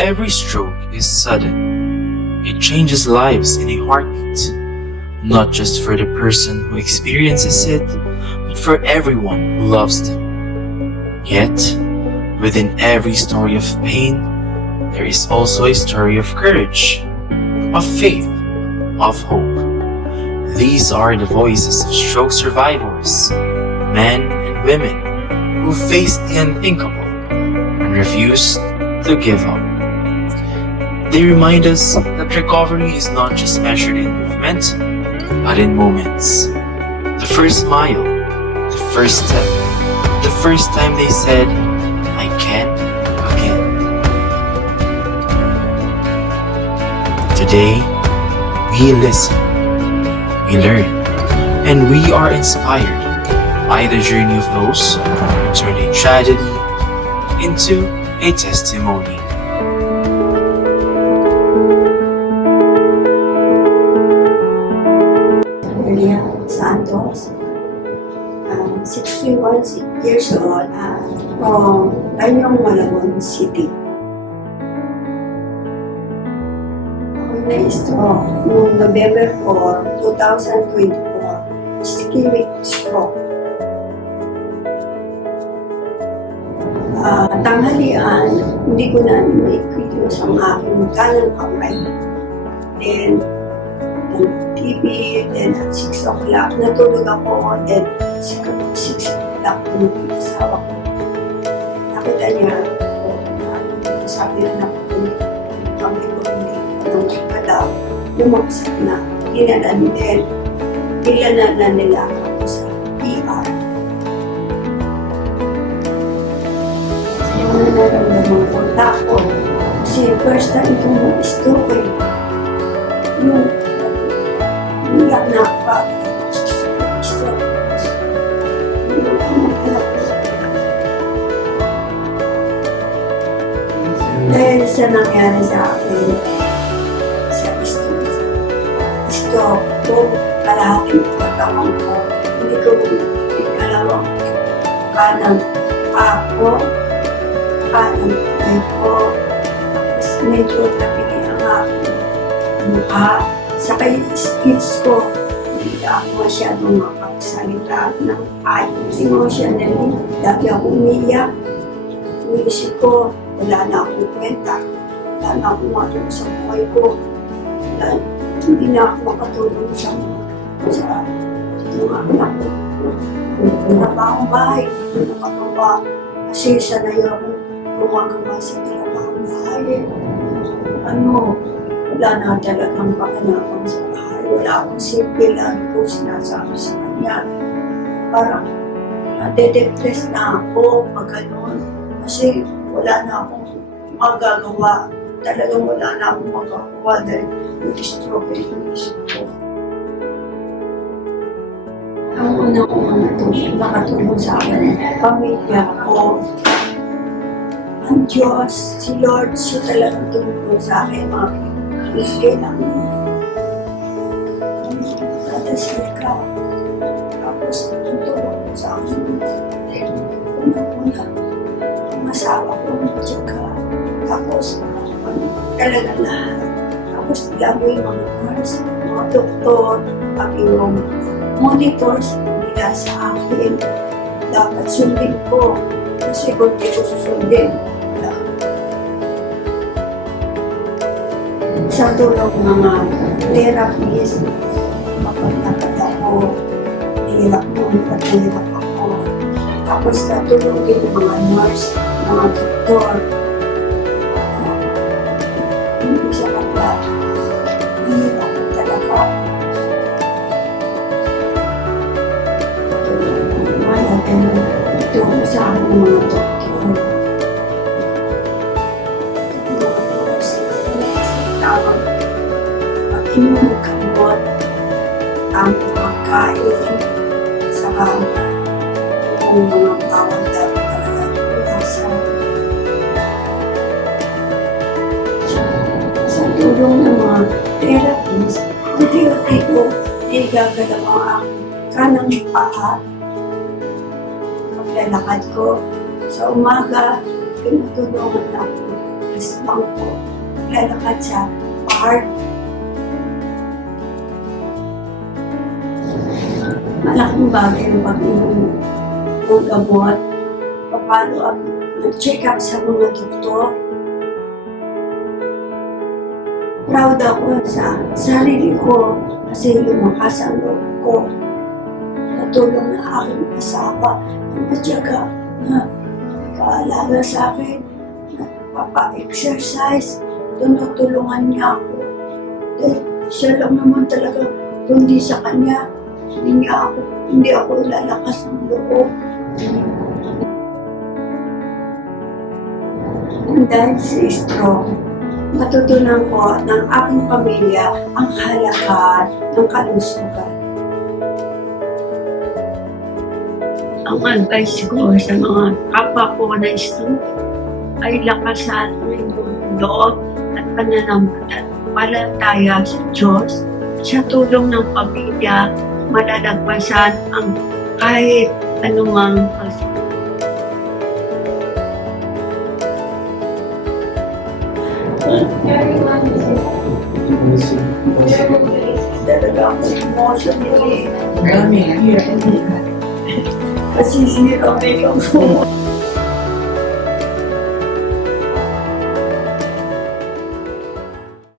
Every stroke is sudden. It changes lives in a heartbeat, not just for the person who experiences it, but for everyone who loves them. Yet, within every story of pain, there is also a story of courage, of faith, of hope. These are the voices of stroke survivors, men and women who faced the unthinkable and refused to give up. They remind us that recovery is not just measured in movement, but in moments. The first mile, the first step, the first time they said, "I can again." Today, we listen, we learn, and we are inspired by the journey of those who turned a tragedy into a testimony. Santos, 61 years old, from Tanyong, Malabon City. Ako na-stroke noong November 4, 2024, ischemic stroke. Tanghalian, hindi ko na may-equilibrium sa aking kanang kamay. Then, TV, then at 6 o'clock, natulog ako, then 6 o'clock, tumulog yung asawa ko. Nakita niya, sabi na nakukulit, kami ko hindi nang ikalaw, lumaksak na, ginanan din, gilanan na nila ako sa PR. Yung nararamdaman ko, takot, kasi first time kong mag-stroke eh. Yung umiyak na ako pa. Dahil sa nangyari sa akin, sa stroke ko, kalahating katawan ko, hindi ko ikalawang kanang ako, kanang kamay ko, tapos medyo tapili ang aking mukha. Saka yung speech ko, hindi ako masyadong makapagsalita ng emotionally. Lagi ako umiyak. Inisip ko, wala na akong kwenta. Wala na akong matulog sa buhay ko. Hindi na ako makatulog sa mga anak ko. Trabaho bahay, hindi nakagawa. Kasi sanay ako gumagawa sa trabaho bahay. Wala na talagang pakanapang sa bahay. Wala akong simple lang po sinasabi sa kanya. Parang nade-depress na ako pag gano'n. Kasi wala na akong magagawa. Talagang wala na akong magagawa dahil yung-stroke yung isip ko. Ang una ko nakatulong sa akin, pamilya ko, ang Diyos, si Lord, siya talagang tumulong sa akin, mga ibigay lang. Dadasal ka. Tapos, tutulong ko sa akin. Una-una, ang asawa ko, tsaka. Tapos, talaga lahat. Tapos, lalo yung mga nurse, mga doktor, pag yung monitors nila sa akin. Dapat sundin ko. Kasi kung di ko susundin, sa tulong mga therapies, mapagdapat ako, hirap ako. Tapos sa tulong din mga nurse, mga doktor, hindi siya kapla, hirap ko talaga. Malaking tulong sa akin ng mga doktor. Inukamot ang pagkain sa kung mga bawang dapat talaga ulasa. Sa tulong ng mga therapies, unti-unti ko igagalaw ang kanang paa, paglalakad ko. Sa umaga, tinutulungan ako sa bangko. Lalakad sa park. Malaking bagay ang pag-inom ng gamot. Paano ang nag-check up sa mga doktor. Proud ako sa sarili ko kasi lumakas ang loob ko. Natulong ng aking asawa na matyaga na nag-aalaga sa akin, nagpapa-exercise, tinutulungan niya ako. Dahil siya lang naman talaga, kundi sa kanya, hindi ako lalakas ng loob. Dahil sa stroke, natutunan ko ng aking pamilya ang kahalagahan ng kalusugan. Ang advice ko sa mga kapwa ko na stroke ay lakasan ng inyong loob at pananampalataya sa Diyos. Sa tulong ng pamilya, malalagpasan ang kahit anumang kasama. Talaga ako emotionally. Kasi zero may